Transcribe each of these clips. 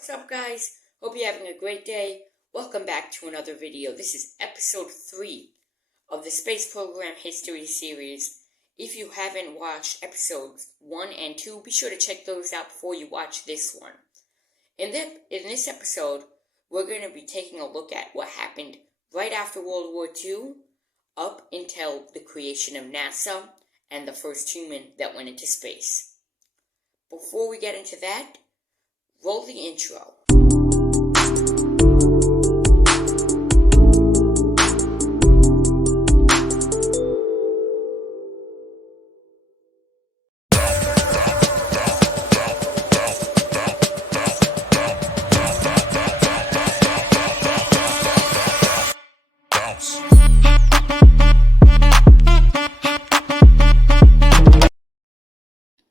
What's up, guys? Hope you're having a great day. Welcome back to another video. This is episode 3 of the Space Program History series. If you haven't watched episodes 1 and 2, be sure to check those out before you watch this one. In this episode, we're going to be taking a look at what happened right after World War II, up until the creation of NASA and the first human that went into space. Before we get into that, roll the intro.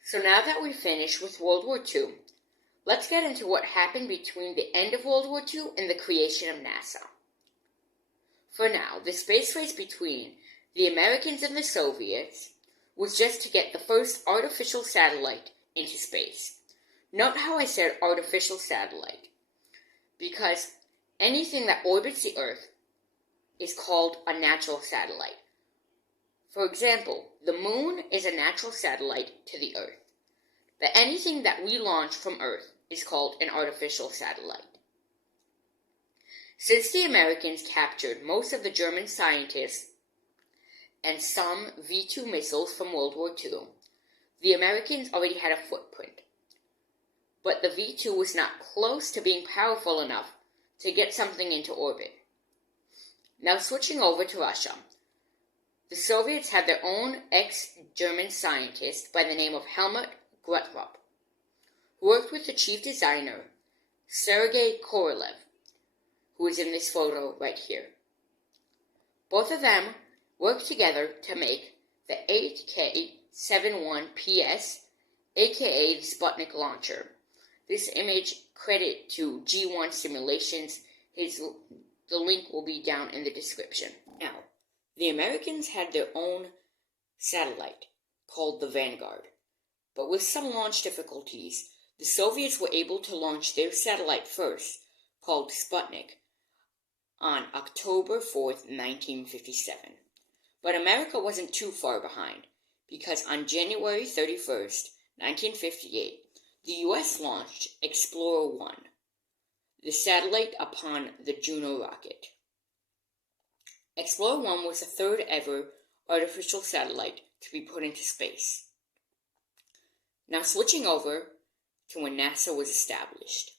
So now that we've finished with World War II, let's get into what happened between the end of World War II and the creation of NASA. For now, the space race between the Americans and the Soviets was just to get the first artificial satellite into space. Note how I said artificial satellite, because anything that orbits the Earth is called a natural satellite. For example, the Moon is a natural satellite to the Earth. But anything that we launch from Earth is called an artificial satellite. Since the Americans captured most of the German scientists and some V-2 missiles from World War II, the Americans already had a footprint. But the V-2 was not close to being powerful enough to get something into orbit. Now switching over to Russia. The Soviets had their own ex-German scientist by the name of Helmut Grotrup, who worked with the chief designer, Sergei Korolev, who is in this photo right here. Both of them worked together to make the 8K-71PS, aka the Sputnik launcher. This image credit to G1 Simulations. The link will be down in the description. Now, the Americans had their own satellite called the Vanguard. But with some launch difficulties, the Soviets were able to launch their satellite first, called Sputnik, on October 4th, 1957. But America wasn't too far behind, because on January 31st, 1958, the U.S. launched Explorer 1, the satellite upon the Juno rocket. Explorer 1 was the third ever artificial satellite to be put into space. Now switching over to when NASA was established.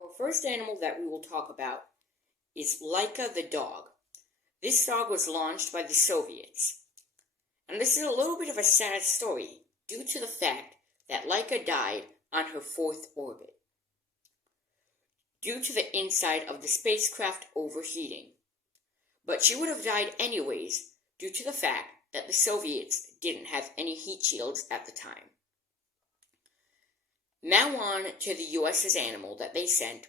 Our first animal that we will talk about is Laika the dog. This dog was launched by the Soviets. And this is a little bit of a sad story due to the fact that Laika died on her 4th orbit, due to the inside of the spacecraft overheating. But she would have died anyways due to the fact that the Soviets didn't have any heat shields at the time. Now on to the US's animal that they sent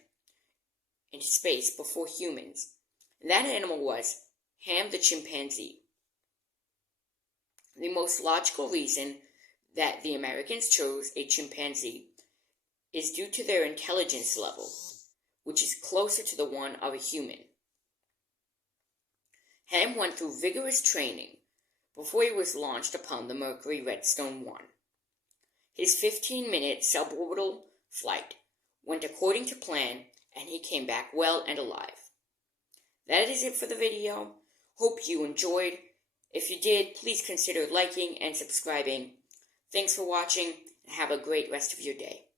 into space before humans. And that animal was Ham the chimpanzee. The most logical reason that the Americans chose a chimpanzee is due to their intelligence level, which is closer to the one of a human. Ham went through vigorous training before he was launched upon the Mercury Redstone 1. His 15-minute suborbital flight went according to plan, and he came back well and alive. That is it for the video. Hope you enjoyed. If you did, please consider liking and subscribing. Thanks for watching, and have a great rest of your day.